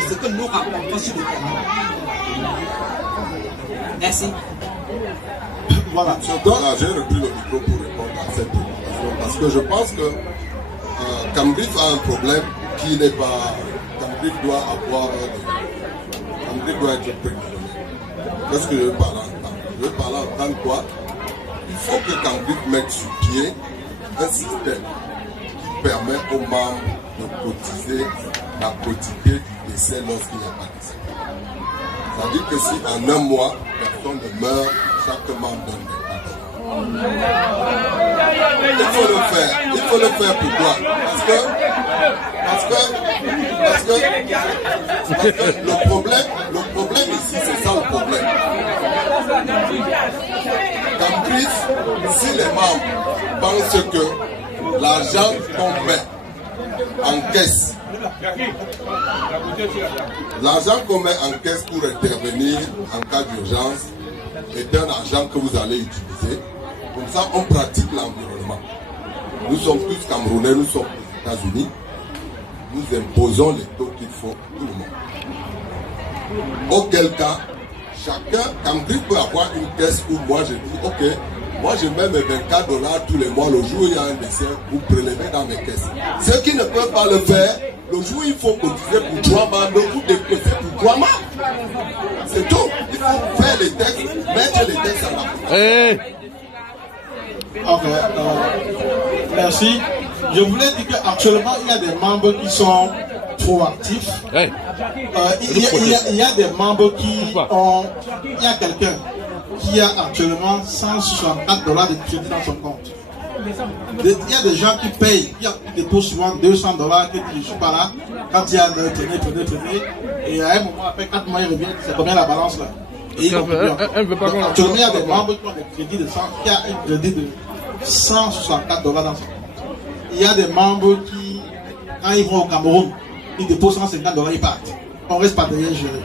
de ce que nous rapportons sur le terrain. Merci. Voilà. J'ai repris le micro pour répondre à cette préoccupation parce que je pense que Cambridge a un problème qui n'est pas. Cambridge doit être préconisé. Qu'est-ce que je veux parler en tant? Je veux parler en tant que quoi? Il faut que Cambridge mette sur pied un système qui permet aux membres de cotiser la quotité du décès lorsqu'il n'y a pas de décès. C'est-à-dire que si en un mois, personne ne meurt, chaque membre donne des cadeaux. Il faut le faire. Il faut le faire pourquoi? Parce que le problème ici, c'est ça le problème. Cambridge, si les membres pensent que l'argent qu'on met en caisse, l'argent qu'on met en caisse pour intervenir en cas d'urgence est un argent que vous allez utiliser. Comme ça, on pratique l'environnement. Nous sommes tous Camerounais, nous sommes aux États-Unis. Nous imposons les taux qu'il faut tout le monde. Auquel cas, chacun, Cambridge peut avoir une caisse où moi je dis, ok, moi je mets mes $24 tous les mois, le jour où il y a un décès, vous prélevez dans mes caisses. Ceux qui ne peuvent pas le faire, le jour où il faut cotiser pour 3 membres, vous déposez pour 3 membres. C'est tout. Il faut faire les textes, mettre les textes en application. Ok, merci. Je voulais dire qu'actuellement, il y a des membres qui sont proactifs. Il y a des membres qui ont... Il y a quelqu'un qui a actuellement $164 de crédit dans son compte. Il y a des gens qui payent, qui déposent souvent $200, qui disent je suis pas là. Quand il y a de tenez. Et à un moment, après 4 mois, il revient, c'est combien la balance là? Et actuellement, il y a des membres qui ont des crédits de 100, qui a un crédit de $164 dans son compte. Il y a des membres qui, quand ils vont au Cameroun, ils déposent $150, ils partent. On reste pas derrière gérer.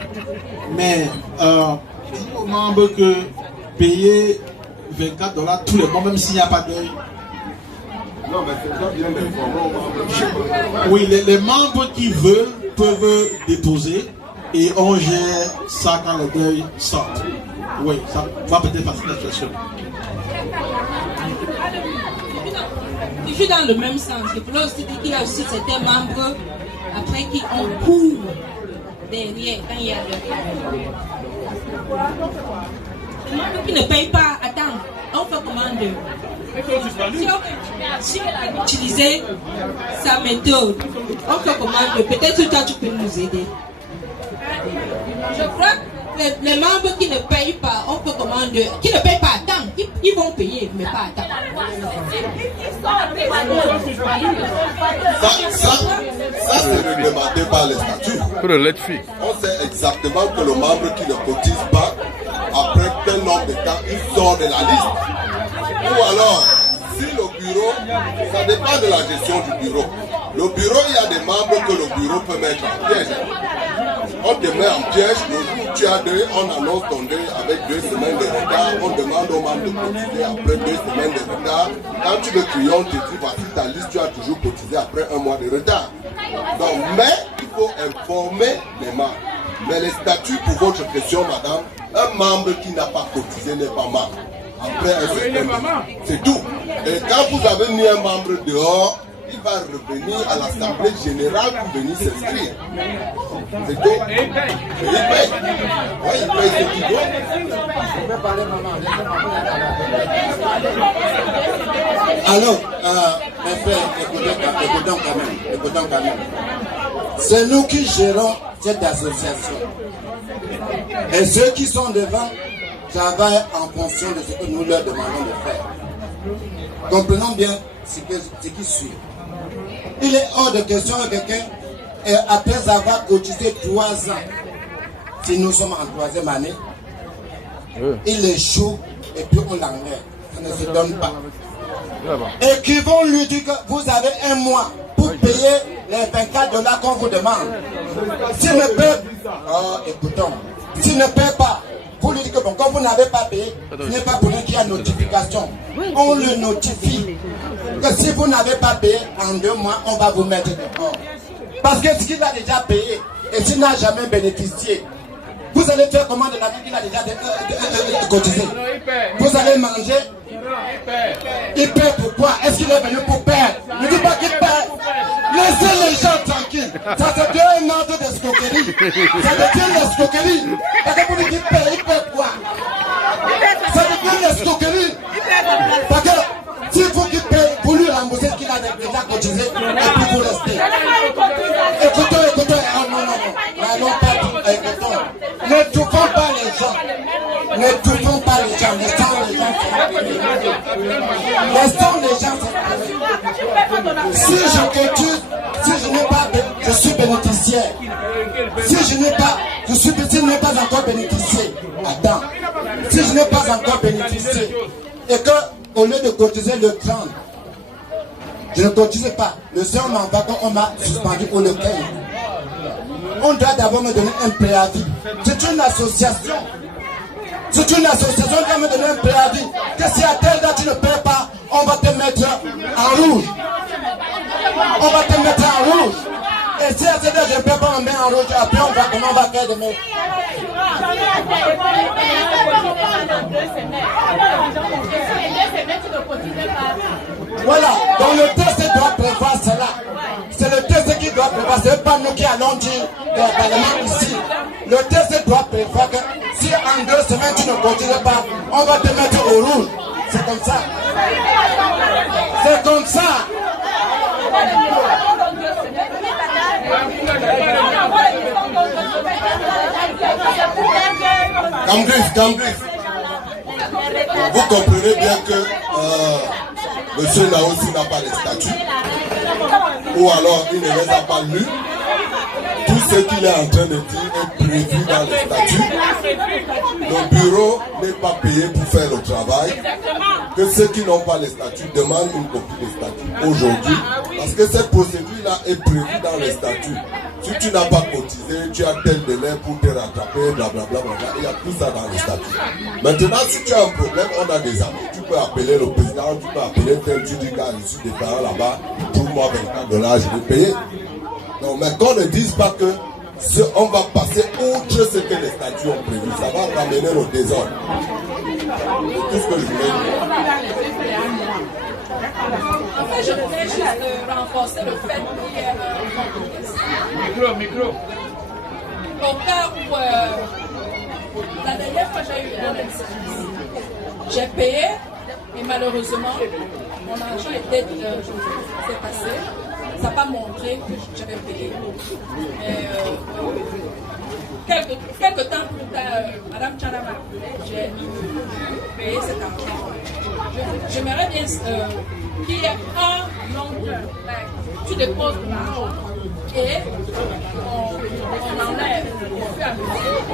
Mais aux membres que payer $24 tous les mois, même s'il n'y a pas d'œil. Non, mais c'est ça bien d'informer. Oui, les membres qui veulent peuvent déposer et on gère ça quand le deuil sort. Oui, ça va peut-être faciliter la situation. Je suis dans le même sens. Il faut aussi dire qu'il y a aussi certains membres après qui ont cours derrière quand il y a le membre qui ne paye pas. Attends, on fait comment si on peut utiliser sa méthode, on fait comment peut-être que toi tu peux nous aider. Je crois que les membres qui ne payent pas, on peut commander, qui ne payent pas à temps, ils vont payer, mais pas à temps. Ça c'est réglementé par les statuts. On sait exactement que le membre qui ne cotise pas, après tel nombre de temps, il sort de la liste. Ou alors, si le bureau, ça dépend de la gestion du bureau. Le bureau, il y a des membres que le bureau peut mettre en piège. On te met en piège, le jour où tu as deuil, on annonce ton deuil avec 2 semaines de retard, on demande aux membres de cotiser après 2 semaines de retard. Quand tu veux crier, on te dit, voici ta liste, tu as toujours cotisé après 1 mois de retard. Donc, mais il faut informer les membres. Mais les statuts, pour votre question, madame, un membre qui n'a pas cotisé n'est pas membre. Après un certain temps, c'est tout. Et quand vous avez mis un membre dehors, il va revenir à l'Assemblée générale pour venir s'inscrire. C'est tout. Et il paye. Oui, il paye ce qu'il doit. Alors, mes frères, écoutons quand même. C'est nous qui gérons cette association. Et ceux qui sont devant travaillent en fonction de ce que nous leur demandons de faire. Comprenons bien ce qui suit. Il est hors de question que quelqu'un, après avoir cotisé 3 ans, si nous sommes en 3e année, il échoue et puis on l'enlève. Ça ne se donne pas. Et qui vont lui dire que vous avez 1 mois pour payer les $24 qu'on vous demande. S'il ne paie, écoutons, s'il ne paie pas, vous lui dites que bon, quand vous n'avez pas payé, ce n'est pas pour lui qu'il y a notification. On le notifie que si vous n'avez pas payé en 2 mois, on va vous mettre dehors. Parce que ce qu'il a déjà payé, et s'il n'a jamais bénéficié, vous allez faire comment de la vie qu'il a déjà cotisé? Vous allez manger? Il paie pourquoi? Est-ce qu'il est venu pour perdre? Ne dis pas qu'il perd. Laissez les gens tranquilles. Ça se devient un ordre d'escroquerie. Ça devient l'escroquerie. Parce que vous dites qu'il paie, il paie quoi? Ça devient l'escroquerie. Parce que s'il faut qu'il paie pour lui rembourser ce qu'il a déjà cotisé, et puis vous restez. Écoutez, non, pas écoutons. Ne touchons pas les gens. Ne touchons pas les gens. Laissons les gens s'exprimer. Si je cotise, si je n'ai pas, je suis bénéficiaire. Si je n'ai pas, si je n'ai pas encore bénéficié, attends. Si je n'ai pas encore bénéficié, et que au lieu de cotiser le 30, je ne cotise pas. Le seul mandat qu'on m'a suspendu pour le 15. On doit d'abord me donner un préavis. C'est une association. C'est une association qui va me donner un préavis. Que si à telle date tu ne paies pas, on va te mettre en rouge. On va te mettre en rouge. Et si à telle date je ne paie pas, on me met en rouge. Après on va comment on va faire demain. Voilà, donc le texte doit prévoir cela. C'est le texte qui doit prévoir, ce n'est pas nous qui allons dire dans le Parlement ici. Le texte doit prévoir que si en 2 semaines tu ne continues pas, on va te mettre au rouge. C'est comme ça. C'est comme ça. Cambrief. Vous comprenez bien que monsieur là aussi n'a pas les statuts, ou alors il ne les a pas lus. Tout ce qu'il est en train de dire est prévu dans les statuts. Le bureau n'est pas payé pour faire le travail. Que ceux qui n'ont pas les statuts demandent une copie des statuts aujourd'hui. Parce que cette procédure-là est prévue dans les statuts. Si tu n'as pas cotisé, tu as tel délai pour te rattraper, blablabla. Il y a tout ça dans les statuts. Maintenant, si tu as un problème, on a des amis. Tu peux appeler le président, tu peux appeler tel, tu dis qu'à l'issue des parents là-bas, pour moi, $24, je vais payer. Non, mais qu'on ne dise pas que on va passer outre ce que les statuts ont prévu. Ça va ramener au désordre. C'est tout ce que je voulais dire. En fait, je voulais juste renforcer le fait qu'il y ait micro. Au cas où la dernière fois j'ai eu un incident, j'ai payé et malheureusement mon argent était passé. Ça n'a pas montré que j'avais payé. Quelques temps plus tard, Madame Tchana m'a appelé, j'ai payé cet argent. J'aimerais bien qu'il y ait un long-term. Tu déposes l'argent et on enlève au fur et à mesure.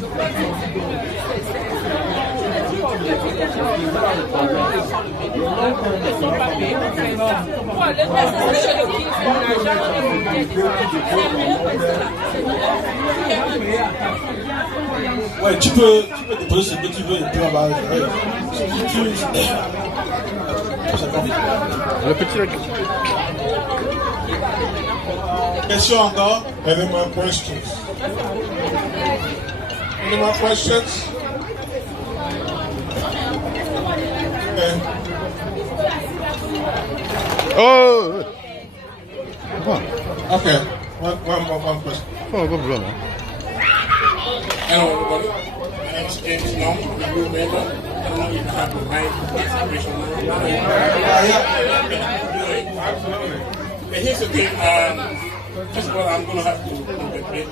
Je crois que ouais, tu peux déposer ce que tu veux et puis on va. Le petit. Question encore? Any more questions? Any more questions? Oh! Okay. One question. Oh, no problem. Hello, everybody. My name is James Long. I'm a new member. I don't know if you have the right information. And here's the thing. First of all, I'm going to have to interpret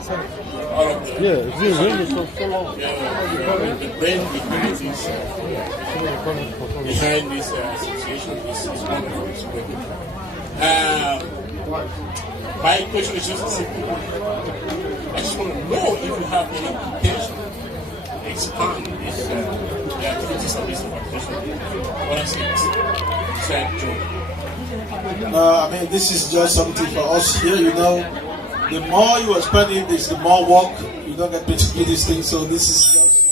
all of the... Yeah, it's really so long. The brain behind this association is wonderful. It's great. My question is just simple. I just want to know if you have any intention to expand this, the activities of this organization. What I say is, I mean, this is just something for us here, you know. The more you are spending this, the more work. You don't get paid to do these things. So this is just,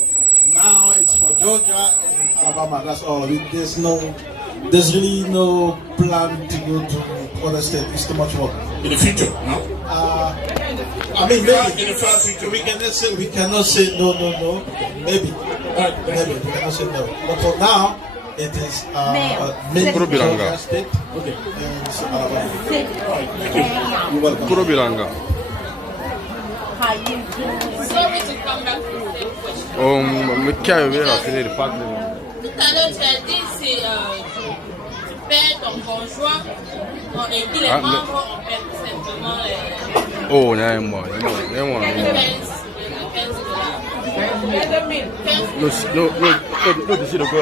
now it's for Georgia and Alabama. That's all. There's really no plan to go to other states. It's too much work. In the future, no? I mean, maybe in the far future. we cannot say no. Maybe. Maybe we cannot say no. But for now, it is Georgia State. Okay. You're welcome. Kurobiranga. Sorry to come back to the same question. Mais qui a eu à finir le parc? Tout à l'heure, tu as dit c'est tu paies ton conjoint et puis les membres on paie tout simplement les. Oh, non, moi. Les 15 No, tu sais de quoi?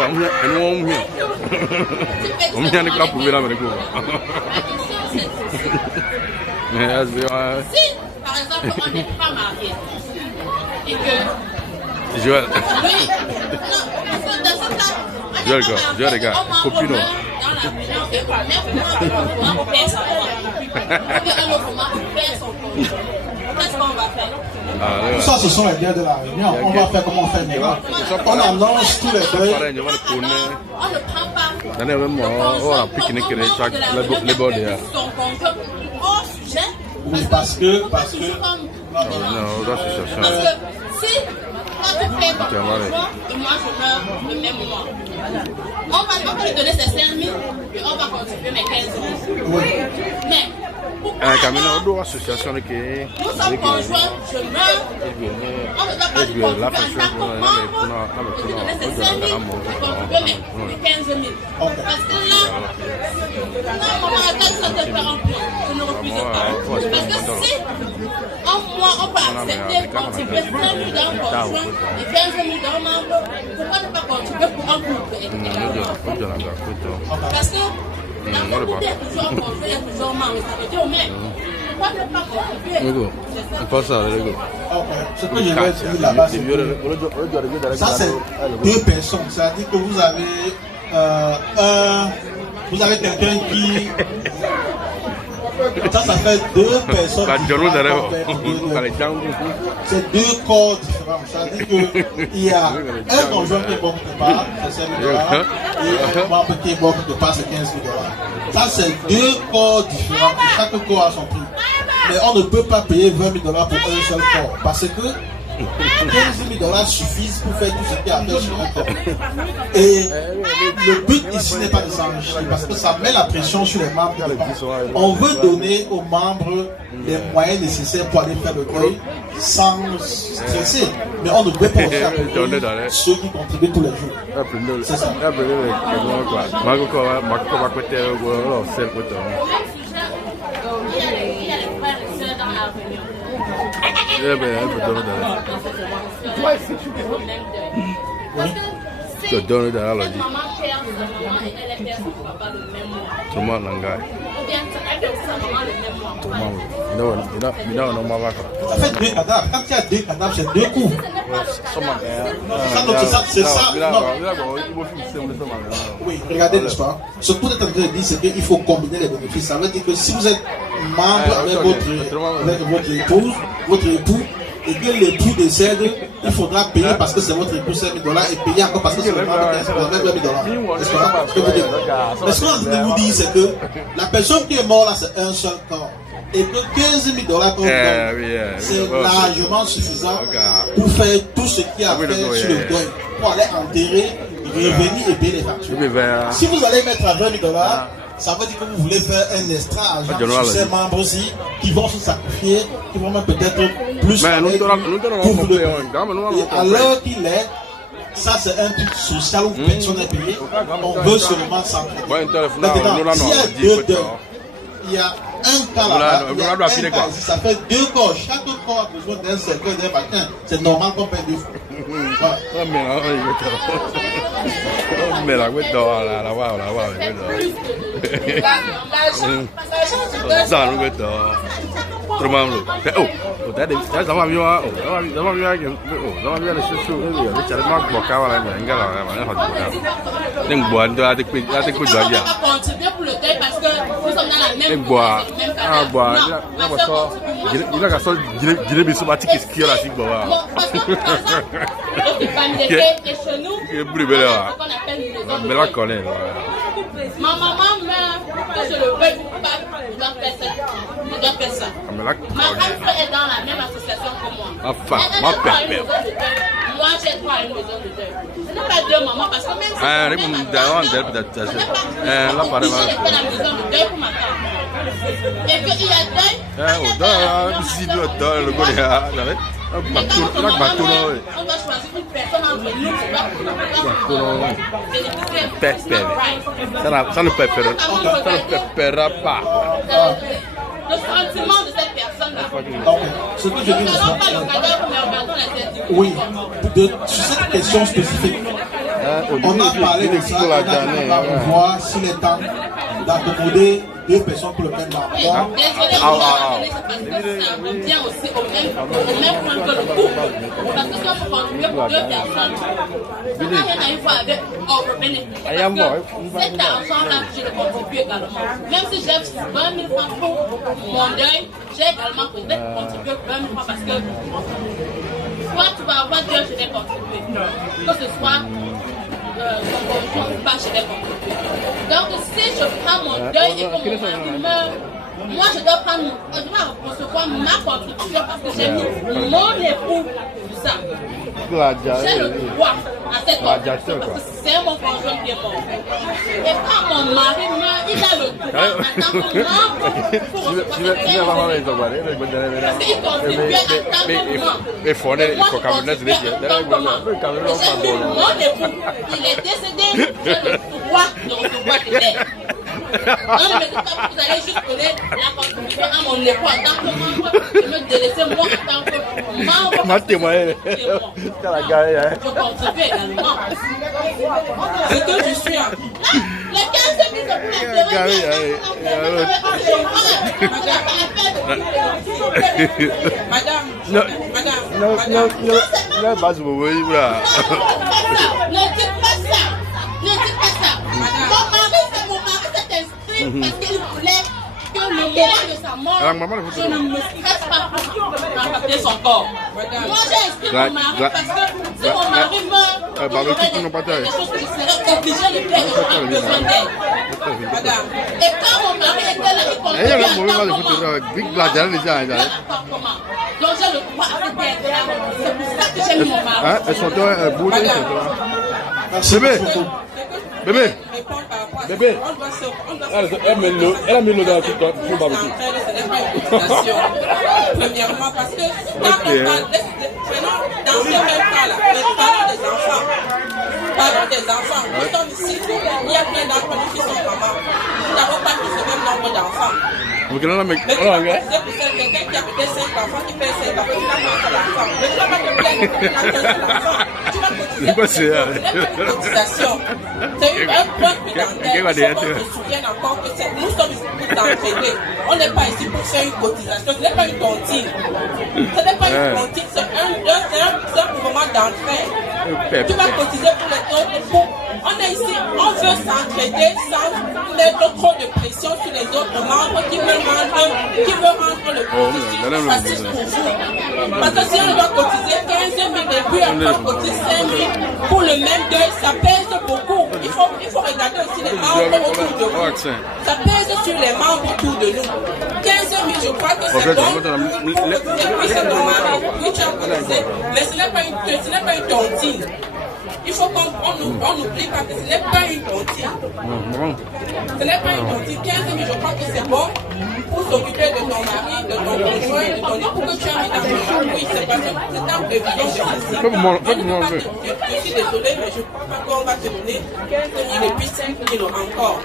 On vient de quoi pour venir avec vous? Si, par exemple, on n'est pas marié et que. Joël. Oui, non, dans ce cas, Joël, les gars, copino. dans la maison, on paie son conjoint. Qu'est-ce qu'on va faire? Tout ça, ce sont les biens de la réunion. On va faire comme on fait maintenant. On annonce tous les deuils. On ne prend pas. Dans les mêmes mois, on a pique-nique les bords derrière. Son conjoint au sujet. Oui, parce que. Non, Parce que si toi tu payes ton conjoint et moi je meurs le même mois, on va lui donner ses 5 000 et on va contribuer mes 15 000. Oui. Mais Un camion d'autres associations qui nous sommes conjoints, je meurs, on ne doit pas lui contribuer en tant que membre, je lui donner ses 5 000 et contribuer mes 15 000. Parce que là, non, maman, attends, ça te fait un point, je ne refuse pas. Parce que si en mois on peut accepter contribuer 5 000 d'un conjoint et 15 000 d'un membre, pourquoi ne pas contribuer pour un couple également? Parce que la communauté est toujours un conjoint, il y a toujours un membre, ça veut dire mais pourquoi ne pas contribuer? on passe à l'ego. Ce que je vais dire là-bas, c'est que ça, c'est 2 personnes. C'est-à-dire que vous avez quelqu'un qui. Ça fait 2 personnes. C'est 2 corps différents. C'est-à-dire qu'il y a un conjoint qui est bon quelque part, c'est 5 000 $, et un membre qui est bon quelque part, c'est 15 000 $. Ça, c'est 2 corps différents. Et chaque corps a son prix. Mais on ne peut pas payer 20 000 $ pour un seul corps. Parce que 15 000 $ suffisent pour faire tout ce qu'il y a à faire sur un corps. Et le but ici n'est pas de s'enrichir parce que ça met la pression sur les membres. On veut donner aux membres les moyens nécessaires pour aller faire le deuil sans stresser. Mais on ne peut pas faire ceux qui contribuent tous les jours. C'est ça. Il y a les frères et sœurs dans la réunion. Tu donnes de la maman perd sa maman et elle perd son papa le même mois. Tout le monde n'engage. Ou bien elle perd sa maman le même mois. Tout le monde. Ça fait 2 cadavres. Quand il y a 2 cadavres, c'est 2 coups. C'est ça. Non. Oui, regardez, n'est-ce pas? Ce que vous êtes en train de dire, c'est qu'il faut combiner les bénéfices. Ça veut dire que si vous êtes membre avec votre épouse, votre époux, et que l'époux décède, il faudra payer parce que c'est votre époux 5 000 $ et payer encore parce que c'est le membre qui a 20 000 $. Est-ce que vous dites? Mais ce qu'on est en train de vous dire, c'est que la personne qui est morte là, c'est un seul corps. Et que 15 000 $ qu'on donne, c'est largement suffisant pour faire tout ce qu'il y a à faire sur le deuil, pour aller enterrer, revenir et payer les factures. Si vous allez mettre à 20 000 $, ça veut dire que vous voulez faire un extra argent sur ces membres aussi qui vont se sacrifier, qui vont même peut-être plus pour vous le payer. Et alors qu'il est, ça c'est un truc social où personne n'est payé, on veut seulement s'entraider. Maintenant, s'il y a 2 deuils, il y a un cas là-bas, il y a un cas ici, ça fait 2 corps, chaque corps a besoin d'un cercueil, d'un vaccin, c'est normal qu'on paye 2 fois. Ma maman meurt, que je le veuille pas, je dois faire ça. Ma grande sœur est dans la même association que moi. Elle a droit à une maison de deuil. Moi, j'ai droit à une maison de deuil. Ce n'est pas deux mamans parce que même si on est obligé de faire la maison de deuil pour ma tante. Et qu'il y a deuil, on doit choisir une personne entre nous qui doit bénéficier. Ça ne pépera pas. Le sentiment de cette personne-là. Ce que je dis, oui, sur cette question spécifique, on a parlé de ça, on a voir s'il est temps d'accommoder 2 personnes pour le même emploi. Désolé, on va donner ça parce que ça revient aussi au même point que le couple. Parce que si on peut contribuer pour 2 personnes, ça n'a rien à voir avec over-benefit. Parce que cet argent-là, je le contribue également. Même si j'ai 20 000 francs pour mon deuil, j'ai également contribué 20 000 francs parce que soit tu vas avoir 2, je vais contribuer. Que ce soit pas je vais contribuer. Donc si je prends mon deuil et que mon mari meurt, moi je dois recevoir ma contribution parce que j'ai mis mon époux sur ça. J'ai le droit à cette contribution parce que c'est mon conjoint qui est mort. Et quand mon mari meurt, il a le droit en tant que membre pour recevoir cette parce qu'il contribuait en tant que membre. Et moi je contribuais en tant que membre. Et j'ai mis mon époux. Il est décédé, j'ai le droit de recevoir des aides. Non, ne me dites pas que vous allez juste connaître la contribution à mon époux en tant que membre et me délaisser moi en tant que membre. Je contribue également. C'est que je suis à... Les 15 000 de Madame, ne dites pas ça. Ne dites pas ça. Mon mari, s'est inscrit parce qu'il voulait que le moment de sa mort, je ne me stresse pas pour rapporter son corps. Moi, j'ai inscrit mon mari parce que si mon mari meurt, j'aurais des choses que je serais obligée de faire et j'aurais besoin d'aide. Et quand mon mari était là, il contribuait à appartement. Donc j'ai le droit à cette aide-là. C'est pour ça que j'ai mis mon mari. Bébé. Bébé. Elle a mis l'eau dans le barbecue. Premièrement, parce que dans ce même cas-là, les parents des enfants, nous sommes ici, il y a plein d'enfants qui sont mamans. Nous n'avons pas tous le même nombre d'enfants. Mais c'est pour quelqu'un qui a peut-être 5 enfants, qui fait 5 enfants, qui n'a pas un seul enfant. Mais tu ne vas pas te plaindre que tu n'as qu'un seul enfant. Tu vas cotiser. C'est une cotisation. C'est un point prudentiel. Il faut qu'on se souvienne encore que nous sommes ici pour t'entraîner. On n'est pas ici pour faire une cotisation. Ce n'est pas une tontine. Ce n'est pas une tontine. C'est un mouvement d'entraide. Tu vas cotiser pour les autres. On est ici, on veut s'entraider sans mettre trop de pression sur les autres membres qui veulent rendre le processus facile pour vous. Parce que si on doit cotiser 15 000 et puis après on cotise 5 000 pour le même deuil, ça pèse beaucoup. Il faut regarder aussi les membres autour de vous. Ça pèse sur les membres autour de nous. 15 000, je crois que c'est bon pour cotiser, puis c'est ton mari, puis tu as cotisé. Mais ce n'est pas une tontine. Il faut qu'on n'oublie pas que ce n'est pas une tontine. Ce n'est pas une tontine. 15 000, je crois que c'est bon pour s'occuper de ton mari, de ton conjoint, de ton époux que tu as mis dans ton champ. Oui, c'est parce que c'est un prévision de ceci. Je suis désolé, mais je ne crois pas qu'on va te donner 15 000 et puis 5 000 encore.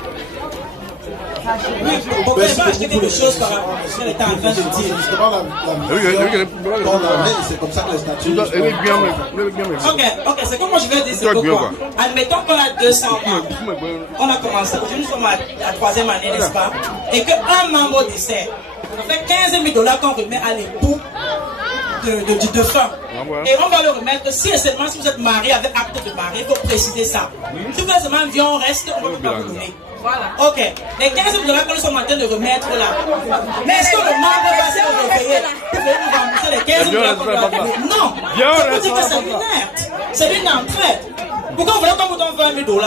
Oui, on peut pas acheter quelque chose par rapport à ce qu'elle était en train de dire. Justement, la c'est comme ça que les statuts. Ok, c'est comme moi je vais dire, c'est pourquoi. Admettons qu'on a 200 membres. On a commencé, aujourd'hui nous sommes à la 3e année, n'est-ce pas? Et qu'un membre décède. Ça fait 15 000 $ qu'on remet à l'époux du défunt. Et on va le remettre si et seulement si vous êtes marié avec acte de mariage, il faut préciser ça. Si vous êtes seulement vieux, on reste, on ne va pas vous donner. Voilà. Ok. Les 15 000 $ que nous sommes en train de remettre là. Mais est-ce que le membre va se réveiller pour venir nous rembourser les 15 000 $ qu'on doit payer? Non. Ça veut dire que c'est inerte. C'est une entraide. Pourquoi vous voulez qu'on vous donne 20 000 $?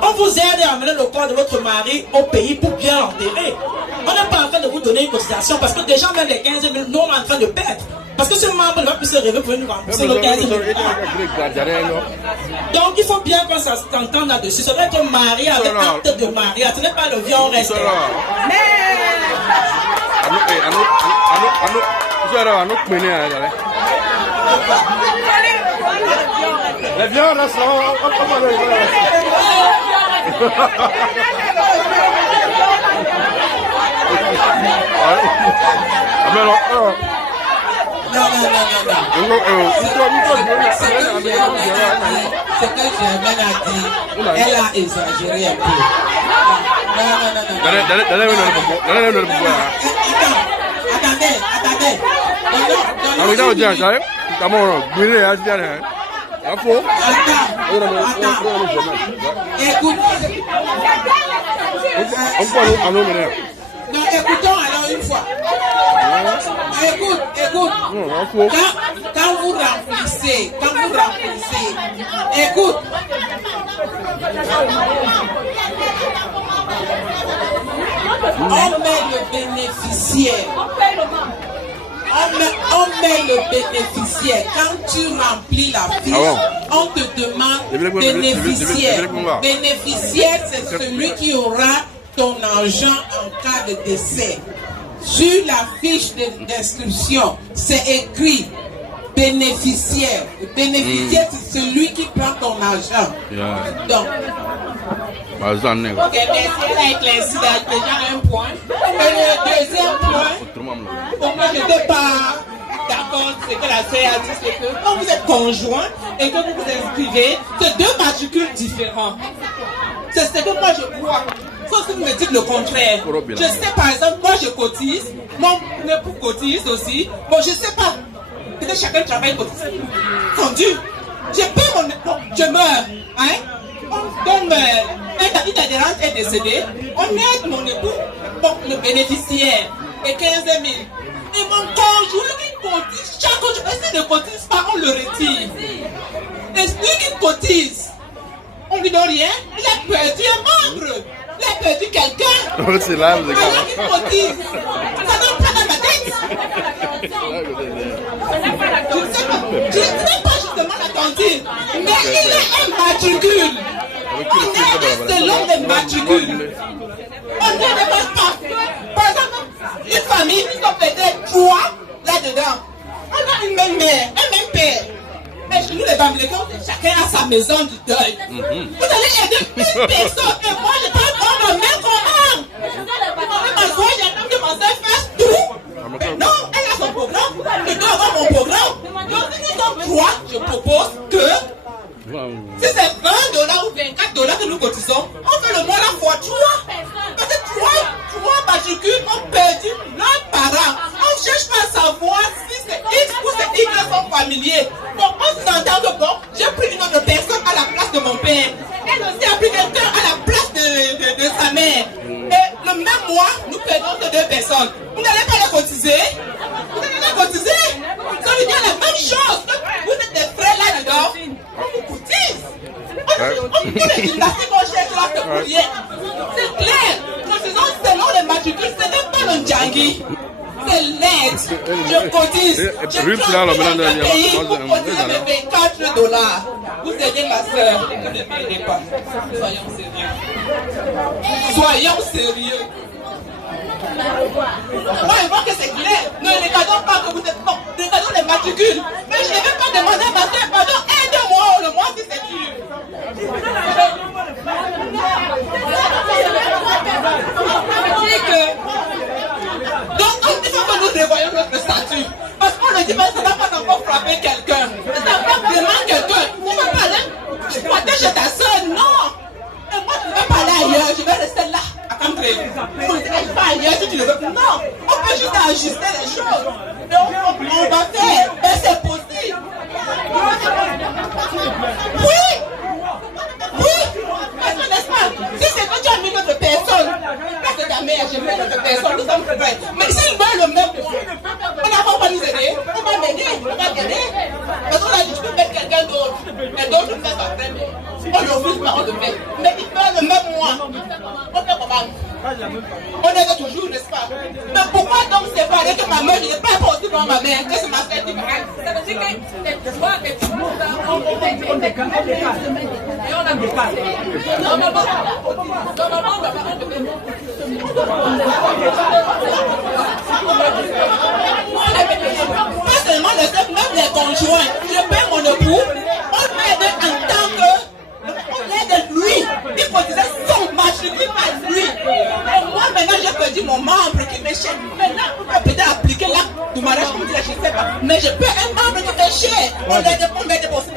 On vous aide à amener le corps de votre mari au pays pour bien l'enterrer. On n'est pas en train de vous donner une cotisation parce que déjà, même les 15 000, nous, on est en train de perdre. Parce que ce membre ne va plus se réveiller pour nous rembourser le 15 000. Donc, il faut bien qu'on s'entende là-dessus. Ça doit être marié avec acte de mariage. Ce n'est pas le viol resté. Les viandes là, ça Non. Ce que Germaine a dit, elle a exagéré un peu. Non, écoutons alors une fois. Écoute. Quand vous remplissez, écoute. On met le bénéficiaire. On met le bénéficiaire. Quand tu remplis la fiche, on te demande bénéficiaire. Bénéficiaire, c'est celui qui aura ton argent en cas de décès. Sur la fiche d'inscription, c'est écrit bénéficiaire. Le bénéficiaire, c'est celui qui prend ton argent. Donc, ok, merci, elle a éclairci déjà un point. Et le deuxième point, pour moi, je n'étais pas d'accord, c'est que la CA dit, c'est que quand vous êtes conjoint et que vous vous inscrivez, c'est deux matricules différents. C'est ce que moi je crois. Sauf que vous me dites le contraire. Je sais par exemple, moi je cotise, mon époux cotise aussi. Bon, je sais pas. Peut-être chacun travaille cotise. Tendu. Je paie mon époux, je meurs. Hein? Comme une adhérente est décédée, on aide mon époux, donc le bénéficiaire, et 15 000. Et mon conjoint qui cotise, chaque jour, s'il ne cotise pas, on le retire. Et celui qui cotise, on ne lui donne rien, il a perdu un membre. Il a perdu quelqu'un. C'est là, vous êtes alors qu'il cotise. Ça donne pas dans ma tête. Je ne sais pas justement la cantine, mais il a un matricule. On est selon les matricules. On ne dépasse pas. Par exemple, une famille, ils sont peut-être 3 là-dedans. On a une même mère, un même père. Mais chez nous, les Bamilekans, chacun a sa maison du deuil. Vous allez aider une personne et moi, je parle comme un mec comment. Ma soeur, j'ai entendu que ma soeur fasse tout. Mais non, elle a son programme. Je dois avoir mon programme. Donc, si nous sommes 3, je propose que si c'est $20 ou $24 que nous cotisons, on fait le mois la fois 3. Parce que 3 matricules ont perdu leurs parents. On ne cherche pas à savoir si c'est X ou c'est Y sont familiers. Bon, on s'entend que bon, j'ai pris une autre personne à la place de mon père. Elle aussi a pris quelqu'un à la place de sa mère. Et le même mois, nous perdons ces 2 personnes. Vous n'allez pas les cotiser? Vous allez les cotiser? Ça veut dire la même chose. Vous êtes des frères là-dedans. On vous cotise. On fait les gymnastiques, on cherche là pour rien. C'est clair. Nous faisons selon les matricules, ce n'est pas le Djangi. C'est net. Je cotise. Je travaille dans le pays pour cotiser mes $24. Vous aidez ma soeur. Vous ne m'aidez pas. Soyons sérieux. Soyons sérieux. Moi, je vois que c'est clair. Ne regardons pas que vous êtes bon. Regardons les matricules. Mais je ne vais pas demander à ma soeur, pardon, aide-moi le mois si c'est dur. Donc, il faut que nous revoyons notre statut. Parce qu'on le dit, mais ça ne va pas encore frapper quelqu'un. Ça va pas vraiment quelqu'un. Tu ne vas pas aller protéger ta soeur, non. Et moi, je ne vais pas aller ailleurs. Je vais rester là. Vous ne direz pas ailleurs si tu ne veux plus. Non, on peut juste ajuster les choses. Donc, on va faire. Et c'est possible. Oui. Parce que n'est-ce pas, si c'est que tu as mis notre personne, parce que ta mère, j'ai mis notre personne, nous sommes prêts. Mais s'il veut le même point, on n'a pas nous aider, on va m'aider, on va t'aider. Parce qu'on a dit, tu peux mettre quelqu'un d'autre. Et d'autres le fait après. On ne refuse pas, on le fait. Mais il fait le même mois. On fait comment? On est toujours, n'est-ce pas? Mais pourquoi donc séparer que ma mère n'est pas possible dans ma mère? Qu'est-ce que ma fête dit? Ça veut dire que les droits et tout le monde et on a des cas. Normalement, pas seulement le sexe, même les conjoints. Je paie mon époux, on m'aide en tant que. On aide lui. Il faut dire son matricule à lui. Et moi maintenant j'ai perdu mon membre qui m'échappe. Maintenant on peut peut-être appliquer l'acte du mariage comme je ne sais pas. Mais je peux un membre qui m'échappe. On m'aide pour se